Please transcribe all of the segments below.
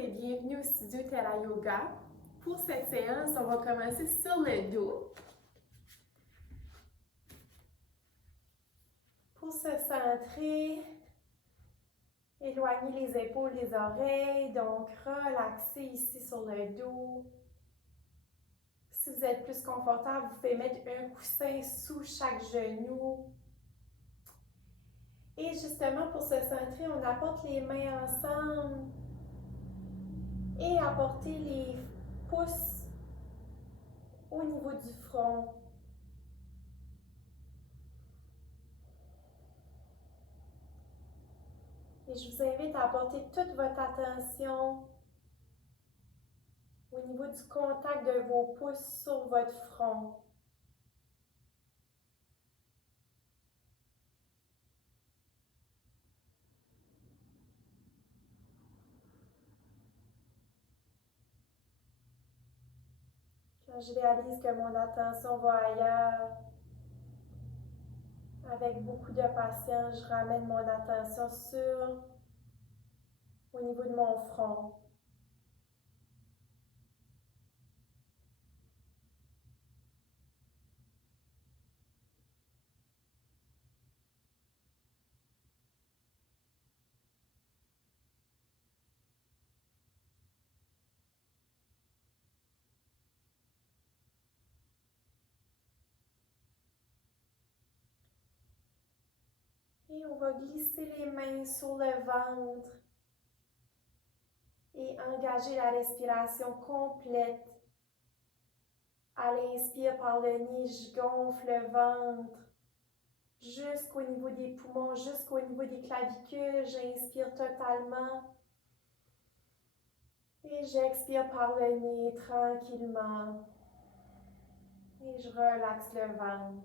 et bienvenue au studio Terra Yoga. Pour cette séance, on va commencer sur le dos. Pour se centrer, éloigner les épaules des oreilles, donc relaxer ici sur le dos. Si vous êtes plus confortable, vous pouvez mettre un coussin sous chaque genou. Et justement, pour se centrer, on apporte les mains ensemble et apportez les pouces au niveau du front. Et je vous invite à apporter toute votre attention au niveau du contact de vos pouces sur votre front. Quand je réalise que mon attention va ailleurs, avec beaucoup de patience, je ramène mon attention au niveau de mon front. Et on va glisser les mains sur le ventre et engager la respiration complète. À l'inspire par le nez, je gonfle le ventre jusqu'au niveau des poumons, jusqu'au niveau des clavicules. J'inspire totalement et j'expire par le nez tranquillement. Et je relaxe le ventre.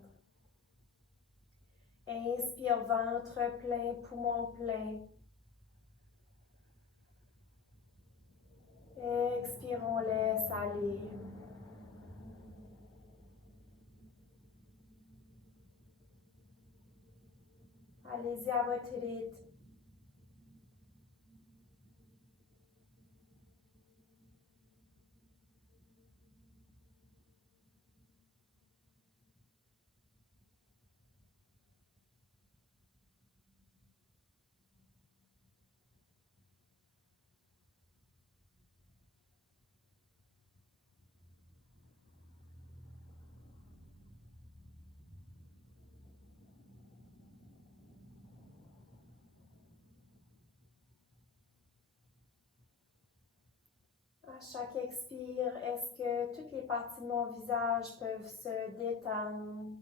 Inspire, ventre plein, poumon plein. Expire, on laisse aller. Allez-y à votre rythme. À chaque expire, est-ce que toutes les parties de mon visage peuvent se détendre?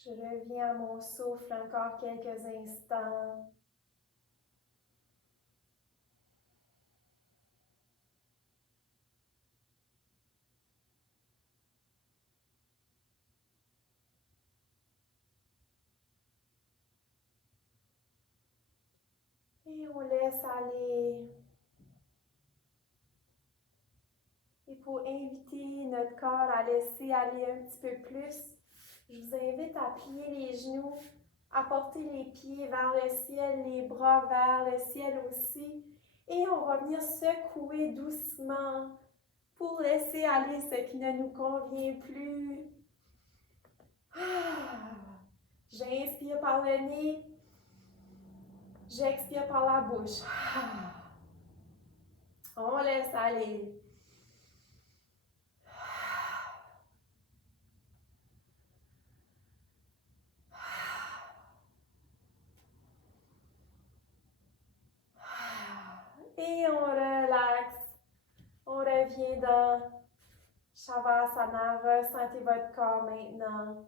Je reviens à mon souffle encore quelques instants. Et on laisse aller. Et pour inviter notre corps à laisser aller un petit peu plus, je vous invite à plier les genoux, à porter les pieds vers le ciel, les bras vers le ciel aussi. Et on va venir secouer doucement pour laisser aller ce qui ne nous convient plus. J'inspire par le nez, j'expire par la bouche. On laisse aller. Et on relaxe. On revient dans Shavasana. Ressentez votre corps maintenant.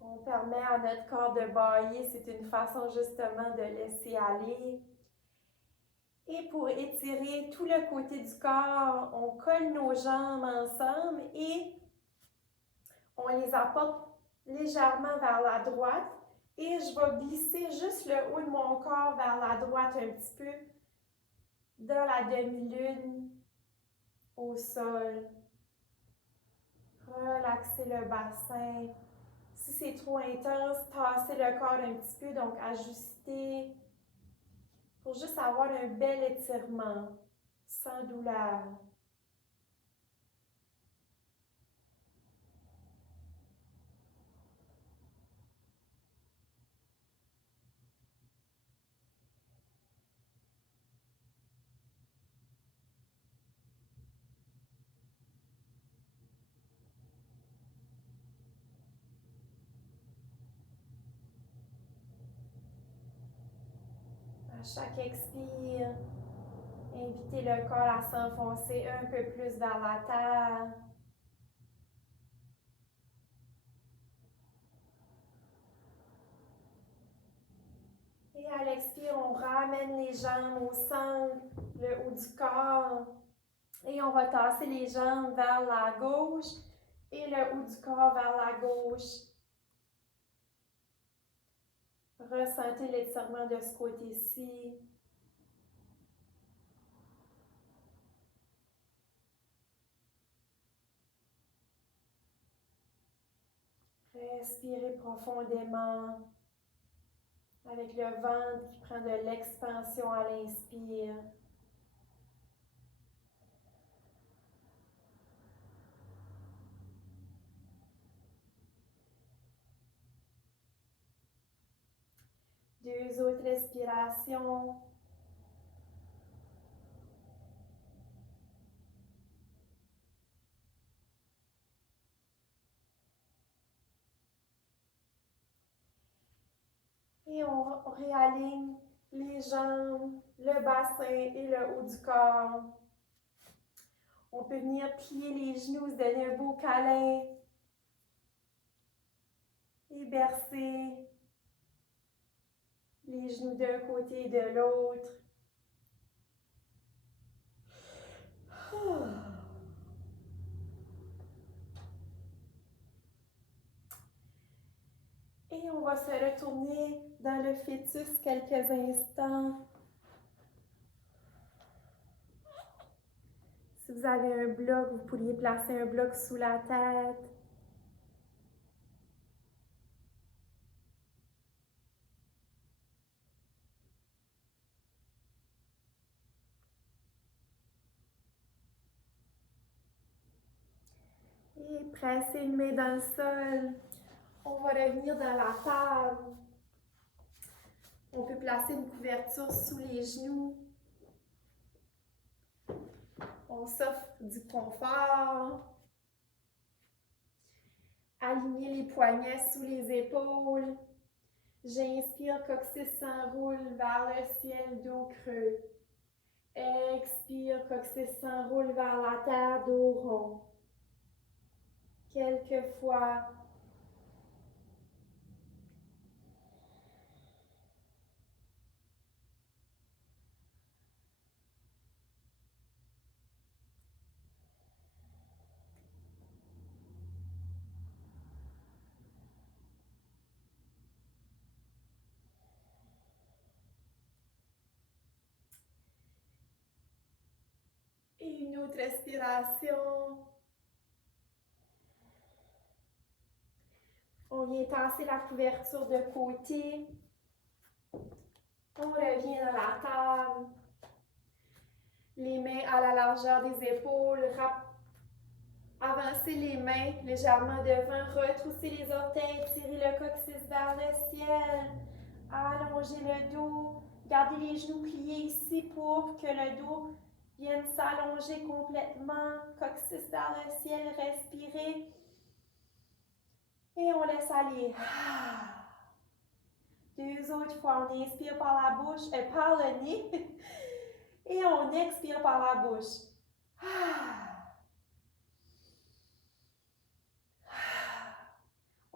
On On permet à notre corps de bailler, c'est une façon justement de laisser aller. Et pour étirer tout le côté du corps, on colle nos jambes ensemble et on les apporte légèrement vers la droite. Et je vais glisser juste le haut de mon corps vers la droite un petit peu, dans la demi-lune, au sol. Relaxer le bassin. Si c'est trop intense, tasser le corps un petit peu, donc ajuster pour juste avoir un bel étirement, sans douleur. À chaque expire, invitez le corps à s'enfoncer un peu plus vers la terre. Et à l'expire, on ramène les jambes au centre, le haut du corps. Et on va tasser les jambes vers la gauche et le haut du corps vers la gauche. Ressentez l'étirement de ce côté-ci. Respirez profondément avec le ventre qui prend de l'expansion à l'inspire. Deux autres respirations. Et on réaligne les jambes, le bassin et le haut du corps. On peut venir plier les genoux, se donner un beau câlin. Et bercer les genoux d'un côté et de l'autre. Et on va se retourner dans le fœtus quelques instants. Si vous avez un bloc, vous pourriez placer un bloc sous la tête. Et presser une main dans le sol. On va revenir dans la table. On peut placer une couverture sous les genoux. On s'offre du confort. Alignez les poignets sous les épaules. J'inspire, coccyx s'enroule vers le ciel, dos creux. Expire, coccyx s'enroule vers la terre, dos rond. Quelques fois. Et une autre respiration. On vient tasser la couverture de côté. On revient dans la table. Les mains à la largeur des épaules. Avancez les mains légèrement devant. Retroussez les orteils. Tirez le coccyx vers le ciel. Allongez le dos. Gardez les genoux pliés ici pour que le dos vienne s'allonger complètement. Coccyx vers le ciel. Respirez. Et on laisse aller. Deux autres fois, on inspire par la bouche, par le nez. Et on expire par la bouche.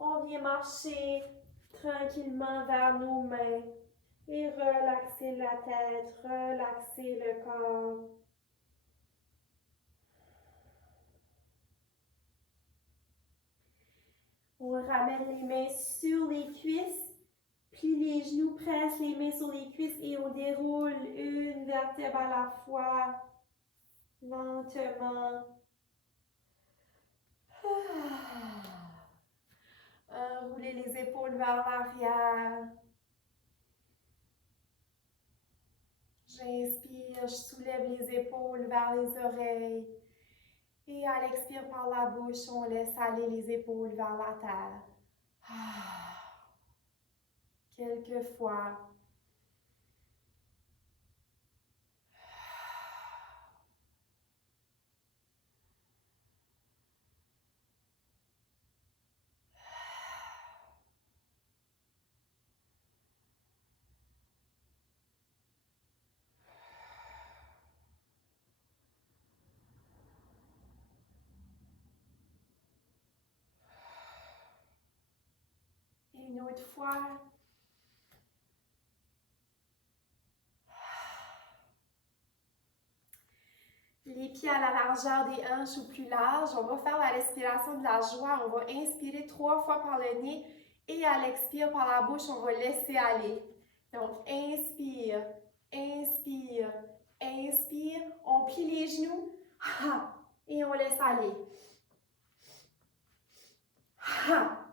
On vient marcher tranquillement vers nos mains et relaxer la tête, relaxer le corps. On ramène les mains sur les cuisses, plie les genoux, presse les mains sur les cuisses et on déroule une vertèbre à la fois, lentement. Enroulez les épaules vers l'arrière. J'inspire, je soulève les épaules vers les oreilles. Et à l'expire par la bouche, on laisse aller les épaules vers la terre. Quelques fois. Et une autre fois. Les pieds à la largeur des hanches ou plus large. On va faire la respiration de la joie. On va inspirer 3 fois par le nez et à l'expire par la bouche, on va laisser aller. Donc, inspire, inspire, inspire. On plie les genoux et on laisse aller.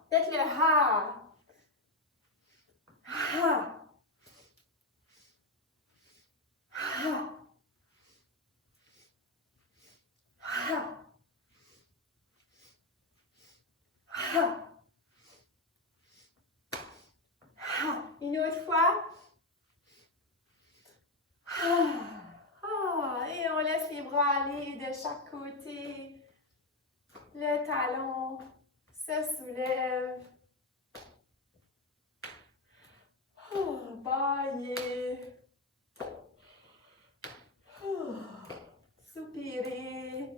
Faites le ha. Une autre fois. Et on laisse les bras aller de chaque côté. Le talon se soulève. Baillez. Soupirez.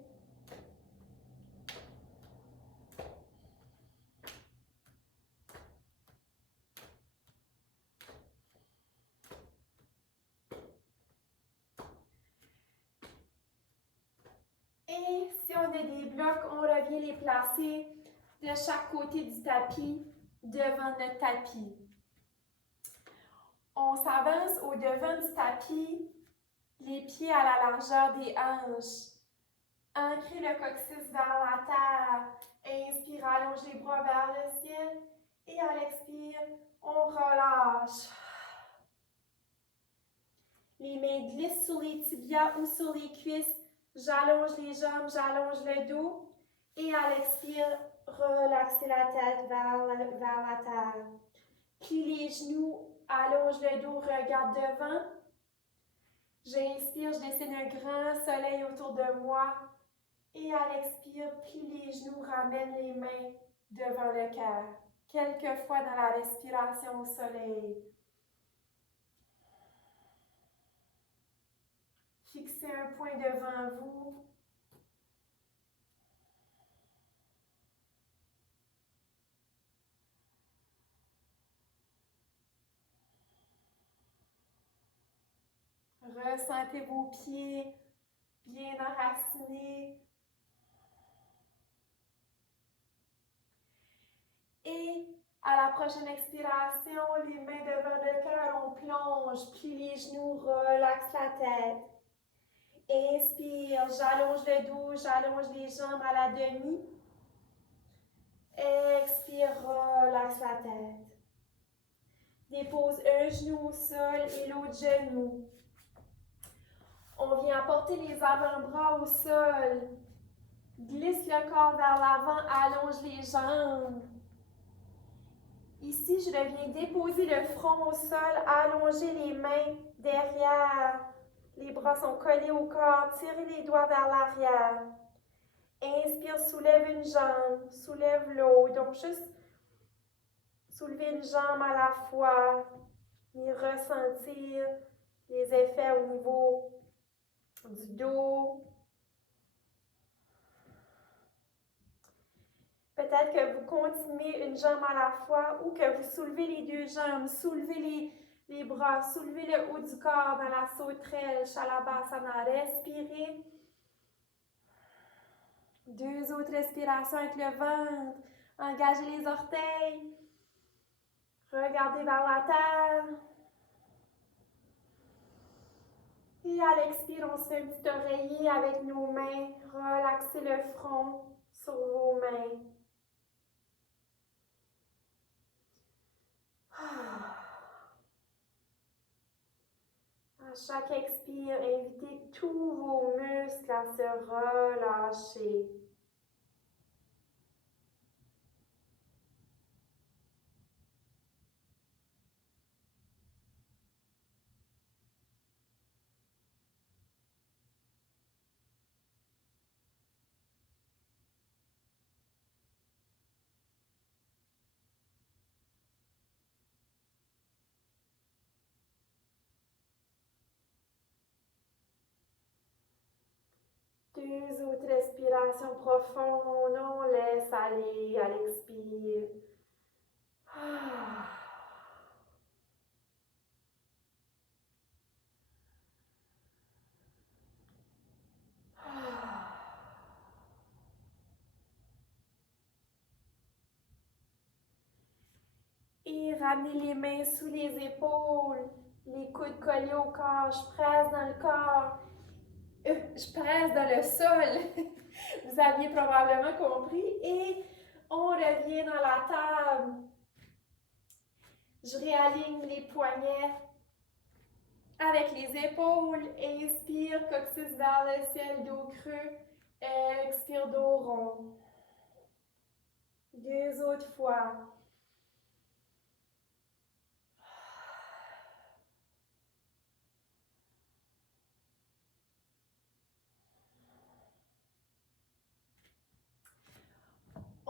Et si on a des blocs, on revient les placer de chaque côté du tapis devant notre tapis. On s'avance au devant du tapis, les pieds à la largeur des hanches. Ancrez le coccyx vers la terre. Inspire, allonge les bras vers le ciel. Et à l'expire, on relâche. Les mains glissent sur les tibias ou sur les cuisses. J'allonge les jambes, j'allonge le dos. Et à l'expire, relaxez la tête vers la terre. Plie les genoux, allonge le dos, regarde devant. J'inspire, je dessine un grand soleil autour de moi. Et à l'expire, plie les genoux, ramène les mains devant le cœur. Quelques fois dans la respiration au soleil. Fixez un point devant vous. Ressentez vos pieds bien enracinés. Et à la prochaine expiration, les mains devant le cœur, on plonge, plie les genoux, relaxe la tête. Inspire, j'allonge le dos, j'allonge les jambes à la demi. Expire, relaxe la tête. Dépose un genou au sol et l'autre genou. On vient apporter les avant-bras au sol. Glisse le corps vers l'avant, allonge les jambes. Ici, je viens déposer le front au sol, allonger les mains derrière. Les bras sont collés au corps, tirez les doigts vers l'arrière. Inspire, soulève une jambe, soulève l'autre. Donc, juste soulever une jambe à la fois et ressentir les effets au niveau du dos. Peut-être que vous continuez une jambe à la fois ou que vous soulevez les deux jambes, soulevez les bras, soulevez le haut du corps dans la sauterelle, Shalabhasana. Respirez. Deux autres respirations avec le ventre. Engagez les orteils. Regardez vers la terre. Et à l'expire, on se fait un petit oreiller avec nos mains. Relaxez le front sur vos mains. À chaque expire, invitez tous vos muscles à se relâcher. Deux autres respirations profondes. On laisse aller à l'expire. Et ramenez les mains sous les épaules, les coudes collés au corps. Je presse dans le corps. Je presse dans le sol. Vous aviez probablement compris. Et on revient dans la table. Je réaligne les poignets avec les épaules. Inspire, coccyx vers le ciel, dos creux. Expire, dos rond. Deux autres fois.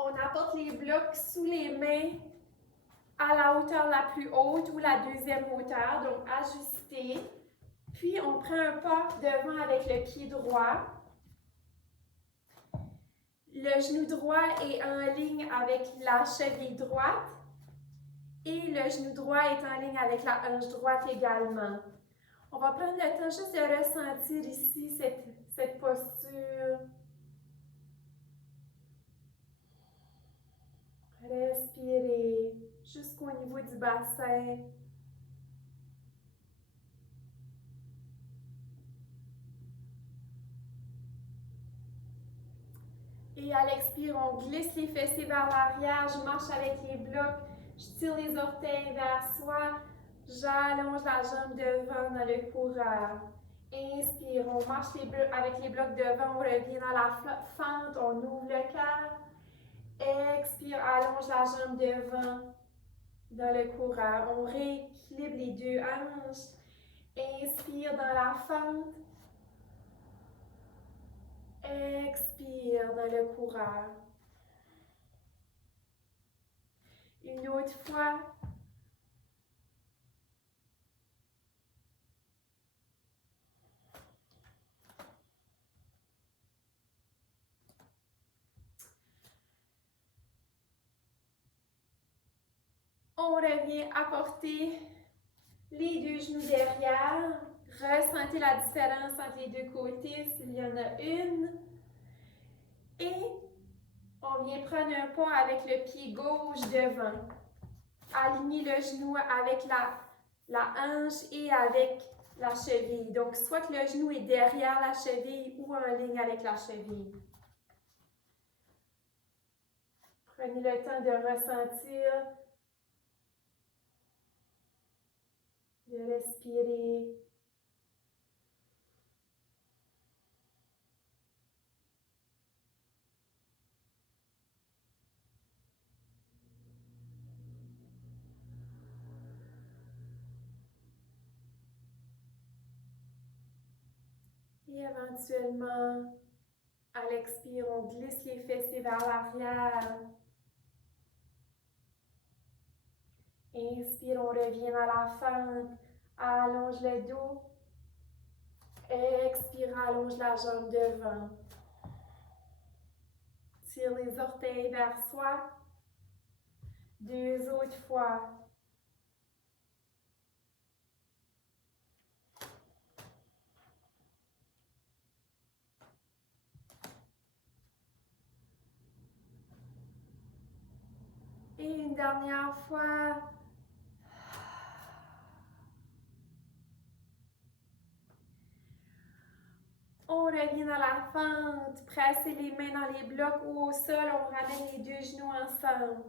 On apporte les blocs sous les mains à la hauteur la plus haute ou la deuxième hauteur, donc ajusté. Puis on prend un pas devant avec le pied droit. Le genou droit est en ligne avec la cheville droite et le genou droit est en ligne avec la hanche droite également. On va prendre le temps juste de ressentir ici cette posture. Respirez jusqu'au niveau du bassin. Et à l'expire, on glisse les fessiers vers l'arrière. Je marche avec les blocs. Je tire les orteils vers soi. J'allonge la jambe devant dans le coureur. Inspire, on marche avec les blocs devant. On revient dans la fente. On ouvre le cœur. Expire, allonge la jambe devant dans le coureur. On rééquilibre les deux hanches. Inspire dans la fente. Expire dans le coureur. Une autre fois. On revient apporter les deux genoux derrière. Ressentez la différence entre les deux côtés s'il y en a une. Et on vient prendre un pas avec le pied gauche devant. Alignez le genou avec la hanche et avec la cheville. Donc, soit que le genou est derrière la cheville ou en ligne avec la cheville. Prenez le temps de ressentir, de respirer. Et éventuellement, à l'expire, on glisse les fessiers vers l'arrière. Inspire, on revient dans la fente. Allonge le dos. Expire, allonge la jambe devant. Tire les orteils vers soi. 2 autres fois. Et une dernière fois. On revient dans la fente. Pressez les mains dans les blocs ou au sol. On ramène les 2 genoux ensemble.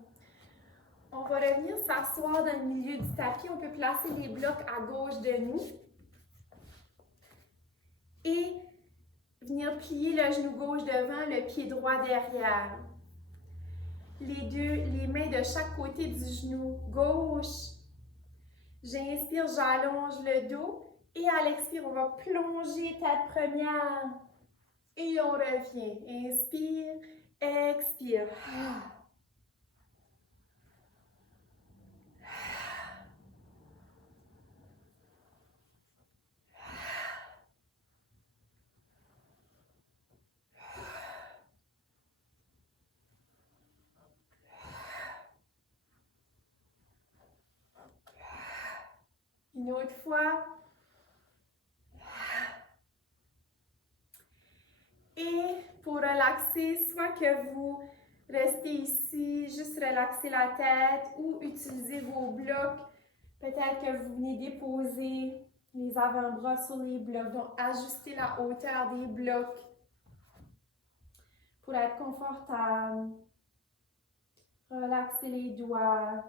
On va revenir s'asseoir dans le milieu du tapis. On peut placer les blocs à gauche de nous. Et venir plier le genou gauche devant, le pied droit derrière. Les mains de chaque côté du genou gauche. J'inspire, j'allonge le dos. Et à l'expire, on va plonger tête première. Et on revient. Inspire, expire. Une autre fois. Et pour relaxer, soit que vous restez ici, juste relaxer la tête ou utilisez vos blocs. Peut-être que vous venez déposer les avant-bras sur les blocs. Donc, ajustez la hauteur des blocs pour être confortable. Relaxez les doigts.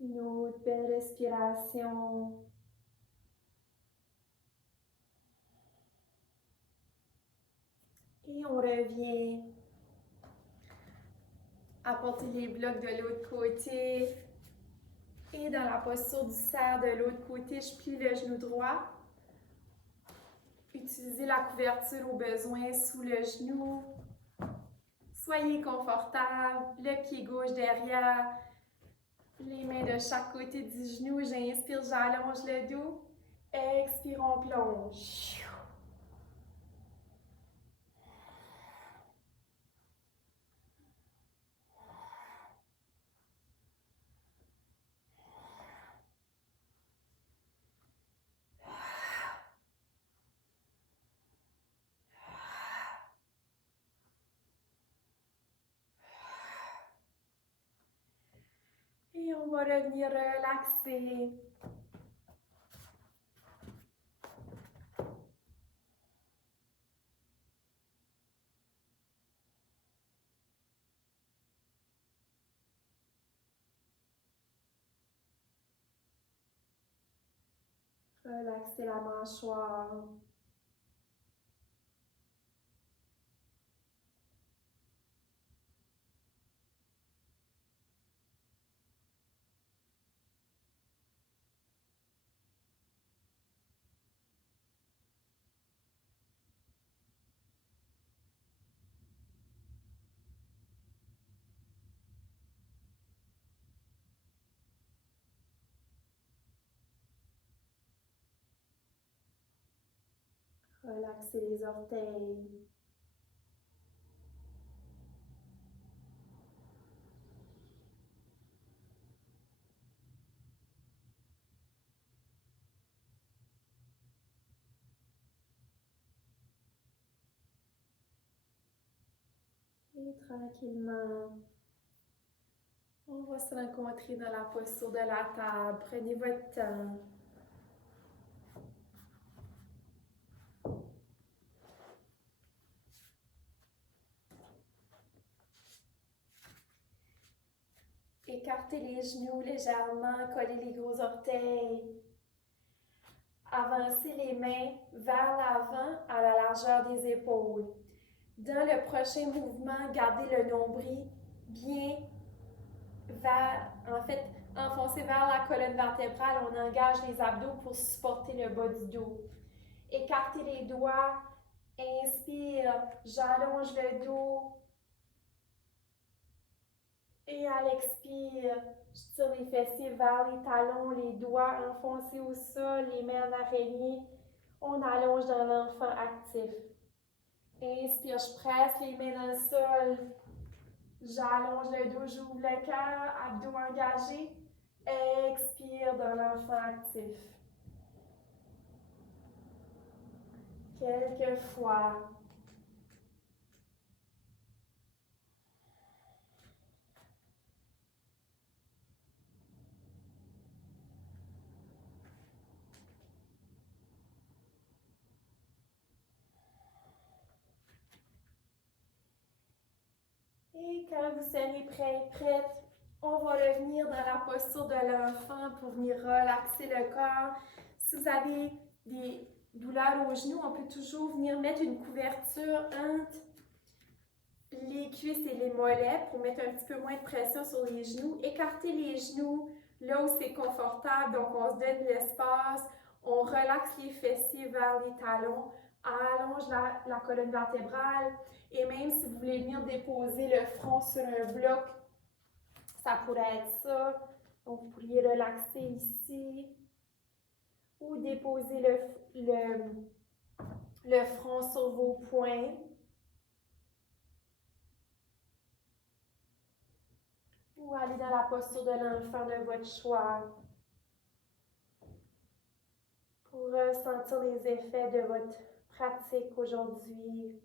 Une autre belle respiration. Et on revient. Apportez les blocs de l'autre côté. Et dans la posture du cerf de l'autre côté, je plie le genou droit. Utilisez la couverture au besoin sous le genou. Soyez confortable. Le pied gauche derrière. Les mains de chaque côté du genou. J'inspire, j'allonge le dos. Expire, on plonge. Et on va revenir relaxer. Relaxer la mâchoire. Relaxer les orteils. Et tranquillement, on va se rencontrer dans la posture de la table. Prenez votre temps. Écartez les genoux légèrement, collez les gros orteils. Avancez les mains vers l'avant à la largeur des épaules. Dans le prochain mouvement, gardez le nombril bien enfoncé vers la colonne vertébrale. On engage les abdos pour supporter le bas du dos. Écartez les doigts. Inspire, j'allonge le dos. Et à l'expire, je tire les fessiers vers les talons, les doigts enfoncés au sol, les mains en araignée. On allonge dans l'enfant actif. Inspire, je presse les mains dans le sol. J'allonge le dos, j'ouvre le cœur, abdos engagés. Expire dans l'enfant actif. Quelques fois. Et quand vous serez prête, on va revenir dans la posture de l'enfant pour venir relaxer le corps. Si vous avez des douleurs aux genoux, on peut toujours venir mettre une couverture entre les cuisses et les mollets pour mettre un petit peu moins de pression sur les genoux. Écartez les genoux là où c'est confortable, donc on se donne l'espace. On relaxe les fessiers vers les talons, allonge la colonne vertébrale. Et même si vous voulez venir déposer le front sur un bloc, ça pourrait être ça. Donc, vous pourriez relaxer ici ou déposer le front sur vos poings. Ou aller dans la posture de l'enfant de votre choix pour ressentir les effets de votre pratique aujourd'hui.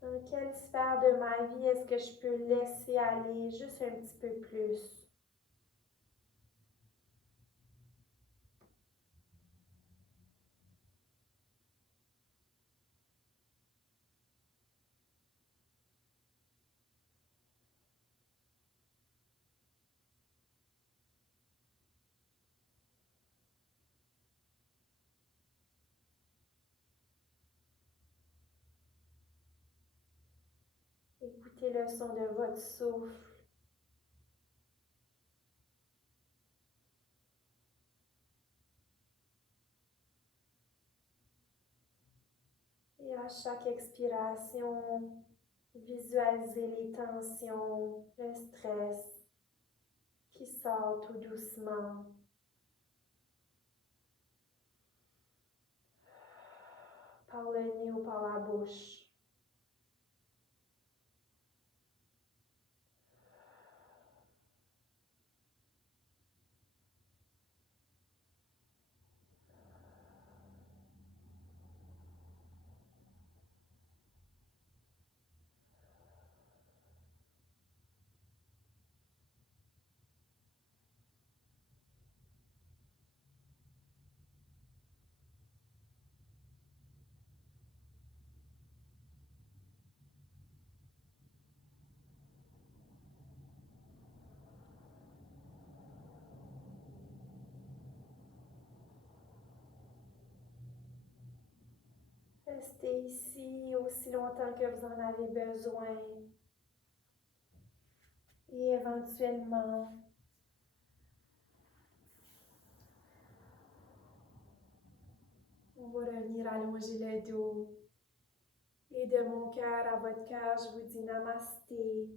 Dans quelle sphère de ma vie est-ce que je peux laisser aller juste un petit peu plus? Écoutez le son de votre souffle. Et à chaque expiration, visualisez les tensions, le stress qui sort tout doucement. Par le nez ou par la bouche. Restez ici aussi longtemps que vous en avez besoin. Et éventuellement, on va revenir allonger le dos. Et de mon cœur à votre cœur, je vous dis namasté.